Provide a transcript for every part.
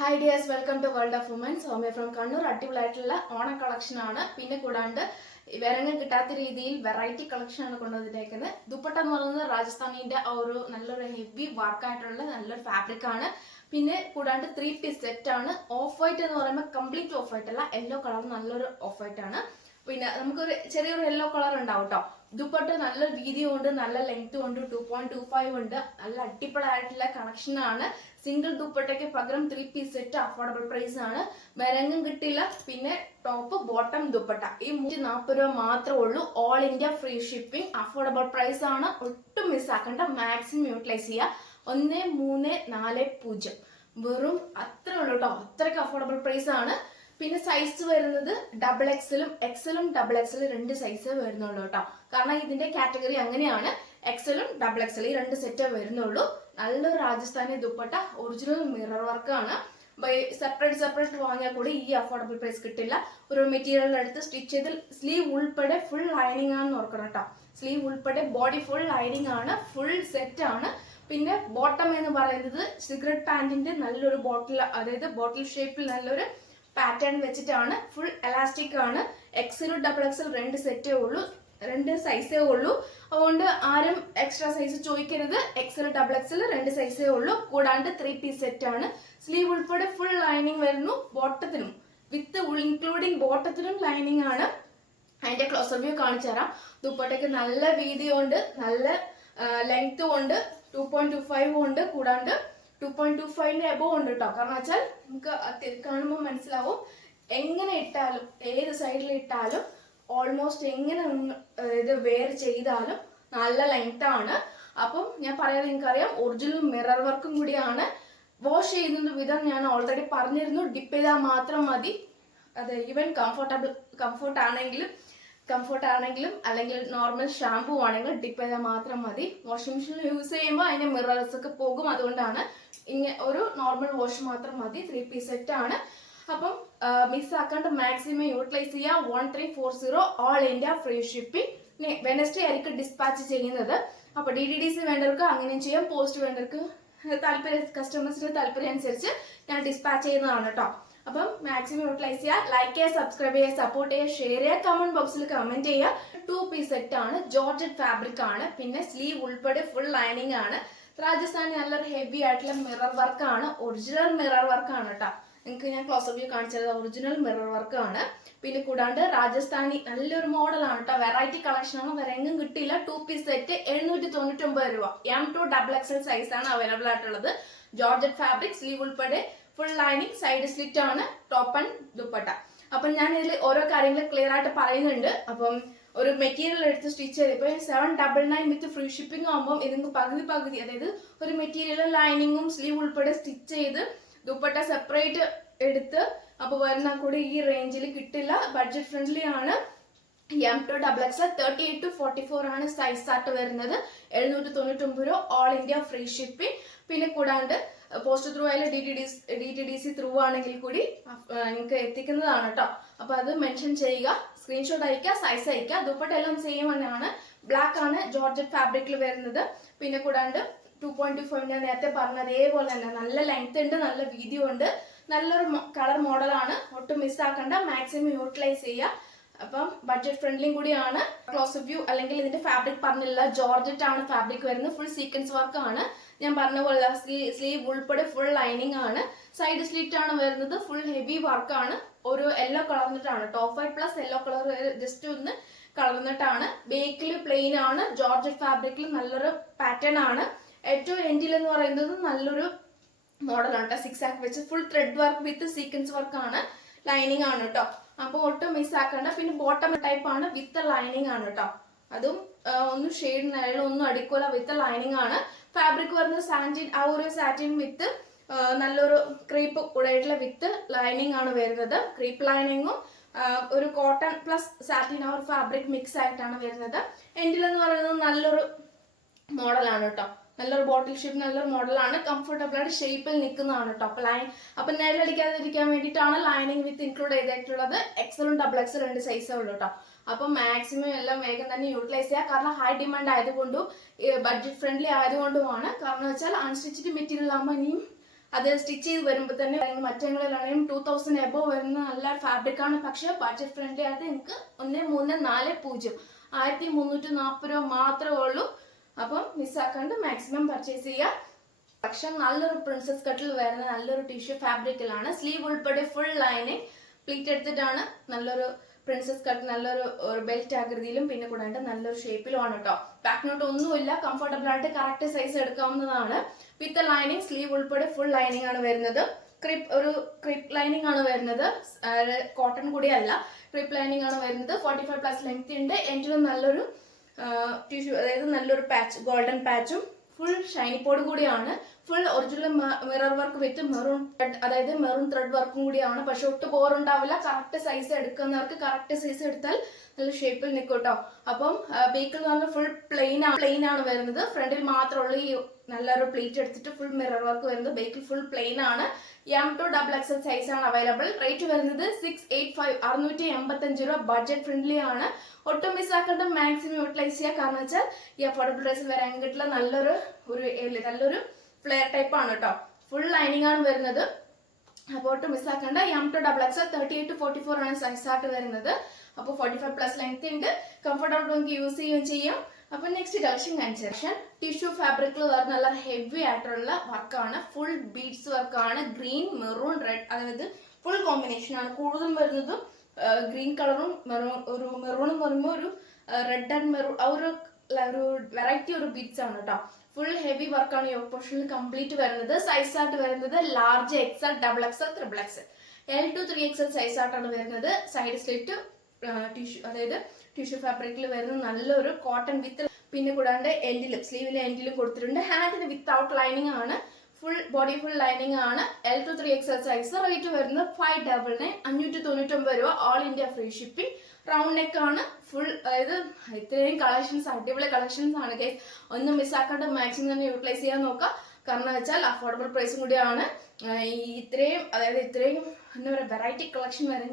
Hi dears, welcome to World of Women. So, I'm from Kannur. അടിപൊളിയായിട്ടുള്ള ഓണ collection ആണ്. പിന്നെ കൂടാണ്ട് വേറെങ്ങും കിട്ടാത്ത രീതിയിൽ വെറൈറ്റി കളക്ഷൻ ആണ് കൊണ്ടുവന്നിരിക്കുന്നത്. ദുപ്പട്ട എന്ന് പറയുന്നത് രാജസ്ഥാനിന്റെ ഒരു നല്ലൊരു ഹെവി വർക്കായിട്ടുള്ള നല്ലൊരു ഫാബ്രിക് ആണ്. പിന്നെ കൂടാണ്ട് 3 പീസ് സെറ്റ് ആണ്. ഓഫ് വൈറ്റ് എന്ന് പറയുമ്പോൾ കംപ്ലീറ്റ് ഓഫ് വൈറ്റ് അല്ല, യെല്ലോ കളർ നല്ലൊരു ഓഫ് വൈറ്റ് ആണ്. പിന്നെ നമുക്കൊരു ചെറിയൊരു യെല്ലോ കളർ ഉണ്ടാവും കേട്ടോ. ദുപ്പട്ട നല്ല വീതിയും ഉണ്ട്, നല്ല ലെങ്ത്തും ഉണ്ട്, 2.25 ഉണ്ട്. നല്ല അടിപൊളിയായിട്ടുള്ള കളക്ഷൻ ആണ്. സിംഗിൾ ദുപ്പട്ടയ്ക്ക് പകരം 3 പീസ് സെറ്റ് അഫോർഡബിൾ പ്രൈസ് ആണ്. മെരങ്ങും കിട്ടില്ല. പിന്നെ ടോപ്പ് ബോട്ടം ദുപ്പട്ട ഈ 140 രൂപ മാത്രമേ ഉള്ളൂ. All India free shipping, affordable price ആണ്. ഒട്ടും മിസ്സാക്കണ്ട, മാക്സിമം യൂട്ടിലൈസ് ചെയ്യുക. 1340 വെറും അത്ര ഉള്ളൂ കേട്ടോ. അത്രയ്ക്ക് അഫോർഡബിൾ പ്രൈസ് ആണ്. പിന്നെ സൈസ് വരുന്നത് ഡബിൾ എക്സലും എക്സലും ഡബിൾ എക്സലും 2 സൈസ് വരുന്നുള്ളൂ കേട്ടോ. കാരണം ഇതിന്റെ കാറ്റഗറി അങ്ങനെയാണ്. എക്സലും ഡബിൾ എക്സലും ഈ 2 സെറ്റേ വരുന്നുള്ളൂ. നല്ലൊരു രാജസ്ഥാനി ദുപ്പട്ട, ഒറിജിനൽ മിറർ വർക്കാണ്. സെപ്പറേറ്റ് വാങ്ങിയാൽ കൂടി ഈ അഫോർഡബിൾ പ്രൈസ് കിട്ടില്ല. ഒരു മെറ്റീരിയൽ എടുത്ത് സ്റ്റിച്ച് ചെയ്ത് സ്ലീവ് ഉൾപ്പെടെ ഫുൾ ലൈനിങ് ആണെന്ന് ഓർക്കണം കേട്ടോ. സ്ലീവ് ഉൾപ്പെടെ ബോഡി ഫുൾ ലൈനിങ് ആണ്, ഫുൾ സെറ്റ് ആണ്. പിന്നെ ബോട്ടം എന്ന് പറയുന്നത് സിഗരറ്റ് പാന്റിന്റെ നല്ലൊരു ബോട്ടിൽ, അതായത് ബോട്ടിൽ ഷേപ്പിൽ നല്ലൊരു പാറ്റേൺ വെച്ചിട്ടാണ്. ഫുൾ എലാസ്റ്റിക് ആണ്. എക്സലും ഡബിൾ എക്സൽ 2 സെറ്റേ ഉള്ളൂ, 2 സൈസേ ഉള്ളൂ. അതുകൊണ്ട് ആരും എക്സ്ട്രാ സൈസ് ചോദിക്കരുത്. എക്സൽ ഡബിൾ എക്സൽ 2 സൈസേ ഉള്ളൂ. കൂടാണ്ട് 3 പീസ് സെറ്റ് ആണ്. സ്ലീവ് ഉൾപ്പെടെ ഫുൾ ലൈനിങ് വരുന്നു. ബോട്ടത്തിനും വിത്ത് ഇൻക്ലൂഡിങ് ബോട്ടത്തിനും ലൈനിങ് ആണ്. അതിന്റെ ക്ലോസർ വ്യൂ കാണിച്ചു തരാം. ദുപ്പട്ടയ്ക്ക് നല്ല വീതിയുണ്ട്, നല്ല ലെങ്ത്തും ഉണ്ട്, 2.25 ഉണ്ട്. കൂടാണ്ട് 2.25 എബോവ് ഉണ്ട് കേട്ടോ. കാരണം വെച്ചാൽ നമുക്ക് കാണുമ്പോൾ മനസ്സിലാവും, എങ്ങനെ ഇട്ടാലും ഏത് സൈഡിൽ ഇട്ടാലും ഓൾമോസ്റ്റ് എങ്ങനെ ഇത് വെയർ ചെയ്താലും നല്ല ലെങ്ത് ആണ്. അപ്പം ഞാൻ പറയാതെ നിങ്ങൾക്കറിയാം, ഒറിജിനൽ മിറർ വർക്കും കൂടിയാണ്. വാഷ് ചെയ്യുന്ന വിധം ഞാൻ ഓൾറെഡി പറഞ്ഞിരുന്നു. ഡിപ്പ് ചെയ്താൽ മാത്രം മതി. അത് ഈവൻ കംഫർട്ട് ആണെങ്കിലും അല്ലെങ്കിൽ നോർമൽ ഷാമ്പൂ ആണെങ്കിലും ഡിപ്പ് ചെയ്താൽ മാത്രം മതി. വാഷിംഗ് മെഷീനിൽ യൂസ് ചെയ്യുമ്പോൾ അതിന്റെ മിറേഴ്സ് ഒക്കെ പോകും. അതുകൊണ്ടാണ് ഒരു നോർമൽ വാഷ് മാത്രം മതി. 3 പീസ് സെറ്റ് ആണ്. അപ്പം മിസ്സാക്കാണ്ട് മാക്സിമം യൂട്ടിലൈസ് ചെയ്യുക. 1340 all India free shipping. Wednesday ആയിരിക്കും ഡിസ്പാച്ച് ചെയ്യുന്നത്. അപ്പൊ DTDC വേണ്ടവർക്ക് അങ്ങനെയും ചെയ്യാം. പോസ്റ്റ് വേണ്ടവർക്ക് കസ്റ്റമേഴ്സിന്റെ താല്പര്യം അനുസരിച്ച് ഞാൻ ഡിസ്പാച്ച് ചെയ്യുന്നതാണ് കേട്ടോ. അപ്പം മാക്സിമം യൂട്ടിലൈസ് ചെയ്യുക. ലൈക്ക് ചെയ്യുക, സബ്സ്ക്രൈബ് ചെയ്യുക, സപ്പോർട്ട് ചെയ്യുക, ഷെയർ ചെയ്യുക, കമന്റ് ബോക്സിൽ കമന്റ് ചെയ്യുക. 2 പീസ് സെറ്റ് ആണ്. ജോർജറ്റ് ഫാബ്രിക് ആണ്. പിന്നെ സ്ലീവ് ഉൾപ്പെടെ ഫുൾ ലൈനിങ് ആണ്. രാജസ്ഥാനി നല്ലൊരു ഹെവി ആയിട്ടുള്ള മിറർ വർക്ക് ആണ്. ഒറിജിനൽ മിറർ വർക്ക് ആണ് കേട്ടോ. നിങ്ങൾക്ക് ഞാൻ ക്ലോസ് വ്യൂ കാണിച്ചത് ഒറിജിനൽ മിറർ വർക്ക് ആണ്. പിന്നെ കൂടാണ്ട് രാജസ്ഥാനി നല്ലൊരു മോഡലാണ് കേട്ടോ. വെറൈറ്റി കളക്ഷൻ ആണ്, വേറെ എങ്ങും കിട്ടില്ല. 2 പീസ് സെറ്റ് 799 രൂപ. M2 ഡബിൾ എക്സൽ സൈസ് ആണ് അവൈലബിൾ ആയിട്ടുള്ളത്. ജോർജറ്റ് ഫാബ്രിക്, സ്ലീവ് ഉൾപ്പെടെ ഫുൾ ലൈനിങ്, സൈഡ് സ്ലിറ്റ് ആണ് ടോപ്പ് ആൻഡ് ദുപ്പട്ട. അപ്പം ഞാൻ ഇതിൽ ഓരോ കാര്യങ്ങൾ ക്ലിയർ ആയിട്ട് പറയുന്നുണ്ട്. അപ്പം ഒരു മെറ്റീരിയൽ എടുത്ത് സ്റ്റിച്ച് ചെയ്ത് ഇപ്പൊ 799 വിത്ത് ഫ്രീ ഷിപ്പിംഗ് ആകുമ്പോൾ ഇതിന് പകുതി അതായത് ഒരു മെറ്റീരിയൽ ലൈനിങ്ങും സ്ലീവ് ഉൾപ്പെടെ സ്റ്റിച്ച് ചെയ്ത് ദുപ്പട്ട സെപ്പറേറ്റ് എടുത്ത് അപ്പൊ വരുന്ന കൂടി ഈ റേഞ്ചിൽ കിട്ടില്ല. ബഡ്ജറ്റ് ഫ്രണ്ട്ലി ആണ്. M2 ഡബിൾ എക്സൽ 38 to 44 ആണ് സൈസ് ആയിട്ട് വരുന്നത്. 799 രൂപ ഓൾ ഇന്ത്യ ഫ്രീ ഷിപ്പിംഗ്. പിന്നെ കൂടാണ്ട് പോസ്റ്റ് ത്രൂ ആയാലും DTDC ത്രൂ ആണെങ്കിൽ കൂടി നിങ്ങൾക്ക് എത്തിക്കുന്നതാണ് കേട്ടോ. അപ്പൊ അത് മെൻഷൻ ചെയ്യുക, സ്ക്രീൻഷോട്ട് അയക്കുക, സൈസ് അയക്കുക. ദുപ്പട്ട എല്ലാം സെയിം തന്നെയാണ്. ബ്ലാക്ക് ആണ് ജോർജറ്റ് ഫാബ്രിക്കിൽ വരുന്നത്. പിന്നെ കൂടാണ്ട് 2.25 ഞാൻ നേരത്തെ പറഞ്ഞ അതേപോലെ തന്നെ നല്ല ലെങ്ത് ഉണ്ട്, നല്ല വീതിയും ഉണ്ട്. നല്ലൊരു കളർ മോഡലാണ്. ഒട്ടും മിസ്സാക്കണ്ട, മാക്സിമം യൂട്ടിലൈസ് ചെയ്യുക. അപ്പം ബഡ്ജറ്റ് ഫ്രണ്ട്ലിയും കൂടിയാണ്. ക്ലോസ് വ്യൂ അല്ലെങ്കിൽ ഇതിന്റെ ഫാബ്രിക് പറഞ്ഞില്ല, ജോർജറ്റ് ആണ് ഫാബ്രിക് വരുന്നത്. ഫുൾ സീക്വൻസ് വർക്ക് ആണ്. ഞാൻ പറഞ്ഞ പോലെ സ്ലീവ് ഉൾപ്പെടെ ഫുൾ ലൈനിങ് ആണ്. സൈഡ് സ്ലിറ്റ് ആണ് വരുന്നത്. ഫുൾ ഹെവി വർക്ക് ആണ്. ഒരു യെല്ലോ കളർന്നിട്ടാണ്, top white plus yellow colour just ഒന്ന് കളർന്നിട്ടാണ്. ബേക്കിൽ പ്ലെയിൻ ആണ്. ജോർജറ്റ് ഫാബ്രിക്കിൽ നല്ലൊരു പാറ്റേൺ ആണ്. ഏറ്റവും എൻഡിൽ എന്ന് പറയുന്നത് നല്ലൊരു മോഡലാണ് കേട്ടോ. 6 ആക്ക് വെച്ച് full thread work with sequence work ആണ്. ലൈനിങ് ആണ് കേട്ടോ. അപ്പൊ ഒട്ടും മിസ് ആക്കണ്ട. പിന്നെ ബോട്ടം ടൈപ്പ് ആണ്, വിത്ത് ലൈനിങ് ആണ് കേട്ടോ. അതും ഒന്നും ഷെയ്ഡിനായാലും ഒന്നും അടിക്കൂല, വിത്ത് ലൈനിങ് ആണ്. ഫാബ്രിക് വരുന്നത് സാറ്റിൻ, ആ ഒരു സാറ്റിൻ വിത്ത് നല്ലൊരു ക്രീപ്പ് കൂടെയുള്ള വിത്ത് ലൈനിങ് ആണ് വരുന്നത്. ക്രീപ്പ് ലൈനിങ്ങും ഒരു കോട്ടൺ പ്ലസ് സാറ്റിൻ ആ ഒരു ഫാബ്രിക് മിക്സ് ആയിട്ടാണ് വരുന്നത്. എൻഡിൽ എന്ന് പറയുന്നത് നല്ലൊരു മോഡലാണ് കേട്ടോ. നല്ലൊരു ബോട്ടിൽ ഷേപ്പ്, നല്ലൊരു മോഡലാണ്. കംഫർട്ടബിൾ ആയിട്ട് ഷേപ്പിൽ നിൽക്കുന്നതാണ് കേട്ടോ. അപ്പൊ നിഴലടിക്കാതിരിക്കാൻ വേണ്ടിയിട്ടാണ് ലൈനിങ് വിത്ത് ഇൻക്ലൂഡ് ചെയ്തിട്ടുള്ളത്. എക്സലും ഡബിൾ എക്സൽ 2 സൈസേ ഉള്ളൂ കേട്ടോ. അപ്പൊ മാക്സിമം എല്ലാം വേഗം തന്നെ യൂട്ടിലൈസ് ചെയ്യുക. കാരണം ഹൈ ഡിമാൻഡ് ആയതുകൊണ്ടും ബഡ്ജറ്റ് ഫ്രണ്ട്ലി ആയതുകൊണ്ടുമാണ്. കാരണം വെച്ചാൽ അൺസ്റ്റിച്ച്ഡ് മെറ്റീരിയൽ ആകുമ്പോൾ ഇനിയും അത് സ്റ്റിച്ച് ചെയ്ത് വരുമ്പോൾ തന്നെ മറ്റങ്ങളിലാണെങ്കിലും 2000 എബോ വരുന്ന നല്ല ഫാബ്രിക് ആണ്. പക്ഷെ ബഡ്ജറ്റ് ഫ്രണ്ട്ലി ആയിട്ട് നിങ്ങൾക്ക് 1340 1340 രൂപ മാത്രമേ ഉള്ളൂ. അപ്പം മിസ്സാക്കാണ്ട് മാക്സിമം പർച്ചേസ് ചെയ്യുക. പക്ഷെ നല്ലൊരു പ്രിൻസസ് കട്ടിൽ വരുന്ന നല്ലൊരു ടിഷ്യൂ ഫാബ്രിക്കിലാണ്. സ്ലീവ് ഉൾപ്പെടെ ഫുൾ ലൈനിങ് പ്ലീറ്റ് എടുത്തിട്ടാണ്. നല്ലൊരു പ്രിൻസസ് കട്ട്, നല്ലൊരു ബെൽറ്റ് ആകൃതിയിലും പിന്നെ കൂടാണ്ട് നല്ലൊരു ഷേപ്പിലുമാണ് കേട്ടോ. ബാക്ക് നോട്ട് ഒന്നുമില്ല, കംഫർട്ടബിൾ ആയിട്ട് കറക്റ്റ് സൈസ് എടുക്കാവുന്നതാണ്. വിത്ത് ലൈനിങ്, സ്ലീവ് ഉൾപ്പെടെ ഫുൾ ലൈനിങ് ആണ് വരുന്നത്. ക്രിപ്പ് ലൈനിങ് ആണ് വരുന്നത്, കോട്ടൺ കൂടിയല്ല, ക്രിപ്പ് ലൈനിങ് ആണ് വരുന്നത്. 45+ ലെങ്ത് ഉണ്ട്. എൻഡിലും നല്ലൊരു ടിഷ്യൂ, അതായത് നല്ലൊരു പാച്ച്, ഗോൾഡൻ പാച്ചും ഫുൾ ഷൈനി പോഡ് കൂടിയാണ്. Full original mirror work with maroon thread, അതായത് മെറൂൺ ത്രെഡ് വർക്കും കൂടിയാണ്. പക്ഷെ ഒട്ടും ബോറുണ്ടാവില്ല. കറക്റ്റ് സൈസ് എടുക്കുന്നവർക്ക് കറക്റ്റ് സൈസ് എടുത്താൽ നല്ല ഷേപ്പിൽ നിൽക്കും കേട്ടോ. അപ്പം ബേക്കിൽ എന്ന് പറഞ്ഞാൽ ഫുൾ പ്ലെയിൻ ആണ് വരുന്നത്. ഫ്രണ്ടിൽ മാത്രമുള്ള ഈ നല്ലൊരു പ്ലീറ്റ് എടുത്തിട്ട് ഫുൾ മിറർ വർക്ക് വരുന്നത്. ബേക്കിൽ ഫുൾ പ്ലെയിൻ ആണ്. M to XXL സൈസ് ആണ് അവൈലബിൾ. റേറ്റ് വരുന്നത് 685 685 രൂപ. ബഡ്ജറ്റ് ഫ്രണ്ട്ലി ആണ്. ഒട്ടും മിസ്സാക്കേണ്ട, മാക്സിമം യൂട്ടിലൈസ് ചെയ്യുക. കാരണം വെച്ചാൽ ഈ അഫോർഡബിൾ പ്രൈസിൽ വരാൻ കിട്ടുള്ള നല്ലൊരു ഫ്ലെയർ ടൈപ്പ് ആണ് കേട്ടോ. ഫുൾ ലൈനിങ് ആണ് വരുന്നത്. അപ്പോൾ ഒട്ടും മിസ്സാക്കേണ്ട. M to XXL 38 to 44 ആണ് സൈസ് ആയിട്ട് വരുന്നത്. അപ്പോൾ 45+ ലെങ്ത് ഉണ്ട്. കംഫർട്ടബിൾ നമുക്ക് യൂസ് ചെയ്യുകയും ചെയ്യാം. അപ്പൊ നെക്സ്റ്റ് കളക്ഷൻ കാണിച്ച ടിഷ്യൂ ഫാബ്രിക്കിൽ വരുന്ന നല്ല ഹെവി ആയിട്ടുള്ള വർക്കാണ്. ഫുൾ ബീഡ്സ് വർക്കാണ്. ഗ്രീൻ, മെറൂൺ, റെഡ്, അതായത് ഫുൾ കോമ്പിനേഷൻ ആണ്. കൂടുതലും വരുന്നത് ഗ്രീൻ കളറും മെറൂണും വരുമ്പോൾ ഒരു റെഡ് ആൻഡ് മെറൂൺ, ഒരു വെറൈറ്റി ഒരു ബീഡ്സ് ആണ് കേട്ടോ. ഫുൾ ഹെവി വർക്കാണ് ഈ പോർഷനിൽ കംപ്ലീറ്റ് വരുന്നത്. സൈസ് ആയിട്ട് വരുന്നത് large, XL, XXL, XXL, L to 3XL size ആയിട്ടാണ് വരുന്നത്. സൈഡ് സ്ലിറ്റ് ടിഷ്യൂ, അതായത് ടിഷ്യൂ ഫാബ്രിക്കിൽ വരുന്ന നല്ലൊരു കോട്ടൺ വിത്ത്, പിന്നെ കൂടാണ്ട് എൻഡിലും സ്ലീവിലെ എൻഡിലും കൊടുത്തിട്ടുണ്ട്. ഹാൻഡിന് വിത്തൗട്ട് ലൈനിങ് ആണ്. ഫുൾ ബോഡി ഫുൾ ലൈനിങ് ആണ്. L to 3XL size. Rate വരുന്നത് 599 599 രൂപ. All India free shipping. Round neck ആണ്. ഫുൾ, അതായത് ഇത്രയും കളക്ഷൻസ്, അടിപൊളി കളക്ഷൻസ് ആണ് ഗൈസ്. ഒന്നും മിസ്സാക്കാണ്ട് മാക്സിമം തന്നെ യൂട്ടിലൈസ് ചെയ്യാൻ നോക്കാം. കാരണം വെച്ചാൽ അഫോർഡബിൾ പ്രൈസും കൂടിയാണ്. ഇത്രയും, അതായത് ഇത്രയും എന്താ പറയുക, വെറൈറ്റി കളക്ഷൻ വരെ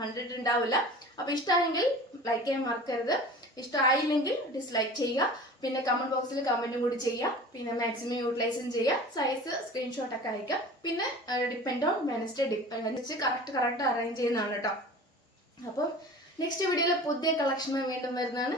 കണ്ടിട്ടുണ്ടാവില്ല. അപ്പൊ ഇഷ്ടമായെങ്കിൽ ലൈക്ക് ചെയ്യാൻ മറക്കരുത്. ഇഷ്ടമായില്ലെങ്കിൽ ഡിസ്ലൈക്ക് ചെയ്യുക. പിന്നെ കമന്റ് ബോക്സിൽ കമന്റും കൂടി ചെയ്യുക. പിന്നെ മാക്സിമം യൂട്ടിലൈസും ചെയ്യുക. സൈസ് സ്ക്രീൻഷോട്ട് ഒക്കെ അയക്കുക. പിന്നെ depend on Wednesday correct arrange ചെയ്യുന്നതാണ് കേട്ടോ. അപ്പം നെക്സ്റ്റ് വീഡിയോയിൽ പുതിയ കളക്ഷനുമായി വീണ്ടും വരുന്നതാണ്.